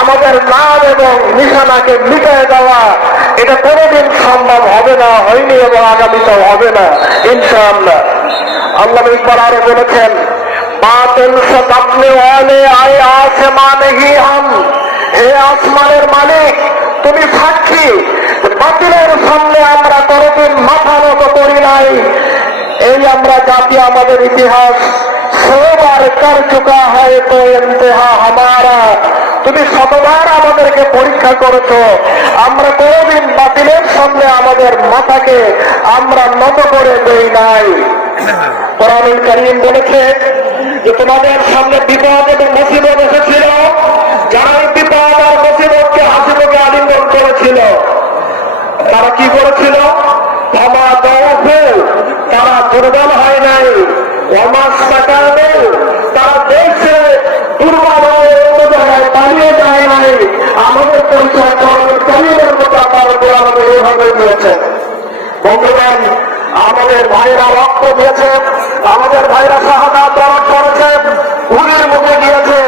আমাদের নাম এবং নিশানাকে মিটায় দেওয়া, এটা কোনোদিন সম্ভব হবে না, হয়নি এবং আগামীতেও হবে না, ইনশাআল্লাহ। আল্লাহ ইকবাল আরও বলেছেন, বাতিল সে আপনি ওয়ালে আয়ে আসমান হি হাম। হে আসমানের মালিক, তুমি সাক্ষী, বাতিলের সামনে আমরা কোনোদিন মাথা নত করি নাই। এই আমরা জাতি, আমাদের ইতিহাস কর চুকা হয় তো ইন্তেহা হামারা। তুমি শতবার আমাদেরকে পরীক্ষা করেছ। আমরা কোনোদিন বাতিলের সামনে আমাদের মাথাকে আমরা নত করে দেই নাই। কোরআনুল করিম বলেছে যে, তোমাদের সামনে বিপদ এবং মুসিবত এসেছিল। যারা বিপদ আর মুসিবতকে হাসিমুখে আলিঙ্গন করেছিল, তারা কি করেছিল ক্ষমা দৌফু তারা দুর্বল হয় নাই। অমাস টাকাবে তারা দেখছে দুর্বল হয়ে অন্য জায়গায় পালিয়ে যায় নাই আমাদের পরিচয় করার করিমের মতো আপনারা আমাদের এইভাবে দিয়েছে বন্ধুগণ আমাদের ভাইরা রক্ত দিয়েছে, আমাদের ভাইরা শাহাদাত বরণ করেছে, উনির মুখে দিয়েছে,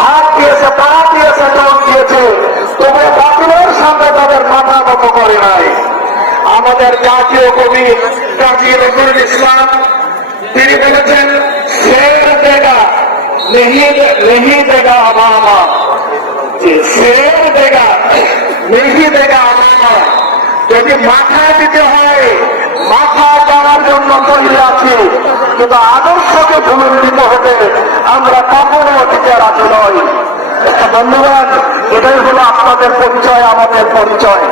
হাত দিয়েছে, পা দিয়েছে চোখ দিয়েছে। তবু বাতিলের সামনে তাদের মাথা নত করে নাই। আমাদের জাতীয় কবি কাজী নজরুল ইসলাম, তিনি বলেছেন, শের দেগা নেহি দেগা আমামা যে শের দেগা নেহি দেগা আমামা যদি মাথা দিতে হয় মাথা দেওয়ার জন্য তৈরি আছি কিন্তু আদর্শকে ভূমিন্দিত হতে আমরা কখনো দিতে রাজি নই। ধন্যবাদ এটাই হলো আপনাদের পরিচয়, আমাদের পরিচয়।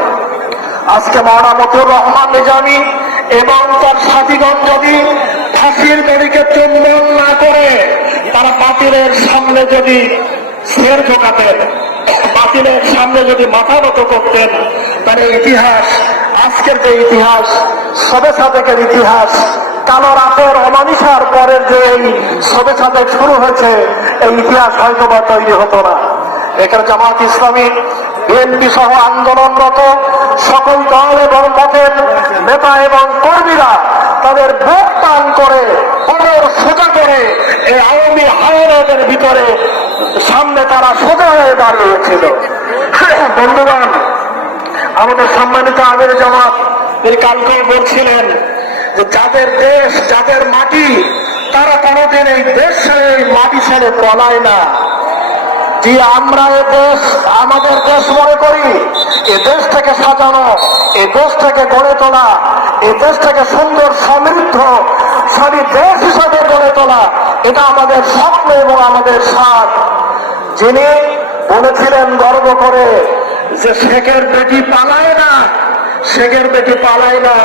আজকে মৌলানা মতুর রহমান নিজামী এবং তার সাথীগণ যদি ফাঁসির দড়িকে চুম্বন না করে, তারা বাতিলের সামনে যদি শের ঢোকাতেন বাতিলের সামনে যদি মাথা নত করতেন, তাহলে ইতিহাস আজকের যে ইতিহাস, সবে সাদেকের ইতিহাস, কালো রাতের অমানিসার পরের যে এই সবে সাদেক শুরু হয়েছে, এই ইতিহাস হয়তো বা তৈরি হতো না। এখানে জামাত ইসলামী, বিএনপি সহ আন্দোলনরত সকল দল এবং মতের নেতা এবং কর্মীরা তাদের ভোট দান করে কোমর সোজা করে এই আওয়ামী হায়নাদের ভিতরে সামনে তারা সোজা হয়ে দাঁড়িয়েছিল। বন্ধুগণ আমাদের সম্মানিত আমির জামাত তিনি বলছিলেন যে যাদের দেশ, যাদের মাটি, তারা কোনোদিন এই দেশ ছেড়ে এই মাটি ছেড়ে পলায় না। যে আমরা এ দেশ, আমাদের দেশ মনে করি, এ দেশটাকে সাজানো, এ দেশটাকে গড়ে তোলা, এ দেশটাকে সুন্দর সমৃদ্ধ সবই দেশ হিসাবে গড়ে তোলা, এটা আমাদের স্বপ্ন এবং আমাদের স্বাদ। যিনি বলেছিলেন গর্ব করে যে শেখের বেটি পালায় না, শেখের বেটি পালায় না,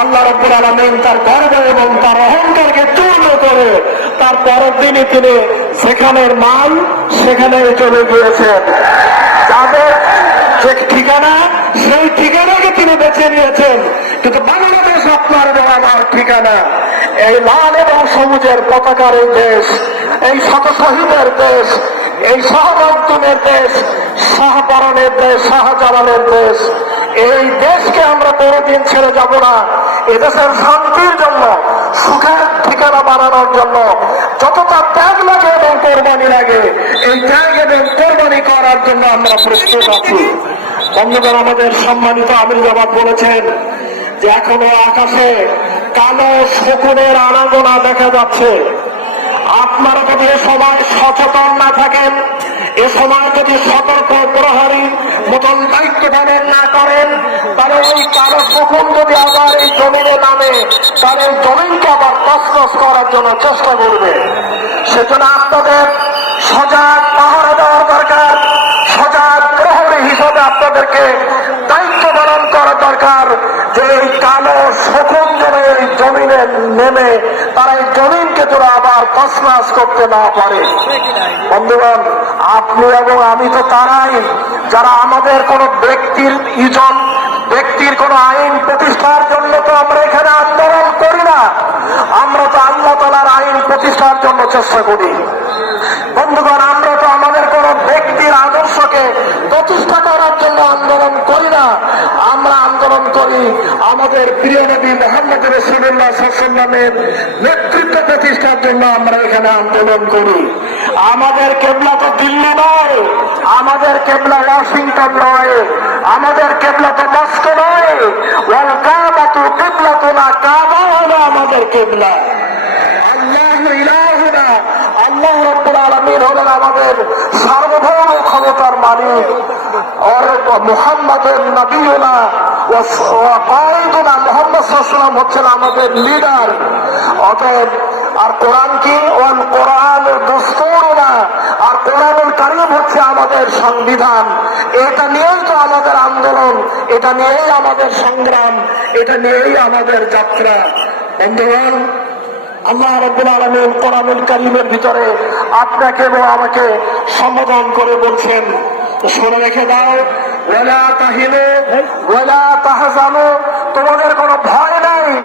আল্লাহ রব্বুল আলমিন তার গর্ব এবং তার অহংকারকে চূর্ণ করে তার পরের দিনই তিনি সেখানের মাল সেখানে চলে গিয়েছেন। যাদের যে ঠিকানা, সেই ঠিকানাকে তিনি বেছে নিয়েছেন। কিন্তু বাংলাদেশ আপনার আমার ঠিকানা, এই লাল এবং সবুজের পতাকার দেশ, এই শত শহীদের দেশ, এই সহবর্তনের দেশ শাহপরণের দেশ, শাহজালালের দেশ। এই দেশকে আমরা কোনোদিন ছেড়ে যাব না। এদেশের শান্তির জন্য, সুখের ঠিকানা বানানোর জন্য যতটা ত্যাগ লাগে এবং কোরবানি লাগে, এই ত্যাগ এবং কোরবানি করার জন্য আমরা প্রস্তুত আছি। বন্ধুগণ, আমাদের সম্মানিত আমির জামাত বলেছেন যে এখনও আকাশে কালো শকুনের আনাগোনা দেখা যাচ্ছে। আপনারা যদি সময় সচেতন না থাকেন এ সময় যদি সতর্ক প্রহরী মতন দায়িত্ব পালন না করেন, তাহলে ওই কালো শকুন যদি আবার এই জমিনে নামে, তাহলে এই জমিনকে আবার তসনস করার জন্য চেষ্টা করবে। সেজন্য আপনাদের সজাগ পাহারা দেওয়ার দরকার, সজাগ প্রহরী হিসাবে আপনাদেরকে দায়িত্ব পালন করা দরকার যে এই কালো শকুন যেন এই জমিনে নেমে, তারা এই জমিনকে তোরা আবার তসনাস করতে না পারে। বন্ধুগণ, আপনি এবং আমি তো তারাই, যারা আমাদের কোন ব্যক্তির ইজন ব্যক্তির কোন আইন প্রতিষ্ঠার জন্য তো আমরা এখানে আন্দোলন করি না। আমরা তো আল্লাহ তালার আইন প্রতিষ্ঠার জন্য চেষ্টা করি। বন্ধুগণ, আমরা তো আমাদের কোন ব্যক্তির আদর্শকে প্রতিষ্ঠা করার জন্য আন্দোলন করি না। করি আমাদের প্রিয় নবী মোহাম্মদ রসুল্লাহ নেতৃত্ব প্রতিষ্ঠার জন্য আমরা এখানে আন্দোলন করি। আমাদের কেবলা তো দিল্লি নয়, আমাদের কেবলা ওয়াশিংটন নয়, আমাদের কেবলা তো মস্কো নয় কাবা তো কেবলা তো না কাবা হলো আমাদের কেবলা। আমাদের সার্বভৌম ক্ষমতার মালিক। আর মুহাম্মাদের নবীনা হচ্ছেন আমাদের লিডার। অতএব, আর কোরআন কি? কোরআন দুস্তুরুনা। আর কোরআনুল কারীম হচ্ছে আমাদের সংবিধান। এটা নিয়েই তো আমাদের আন্দোলন, এটা নিয়েই আমাদের সংগ্রাম, এটা নিয়েই আমাদের যাত্রা। বন্ধুগণ, আল্লাহ রব্বুল আলমিন কোরআনুল কারিমের ভিতরে আপনাকে এবং আমাকে সম্বোধন করে বলছেন। শুনে রেখে দাও। ওলা তাহিনু ওলা তাহজানু তোমাদের কোনো ভয় নাই।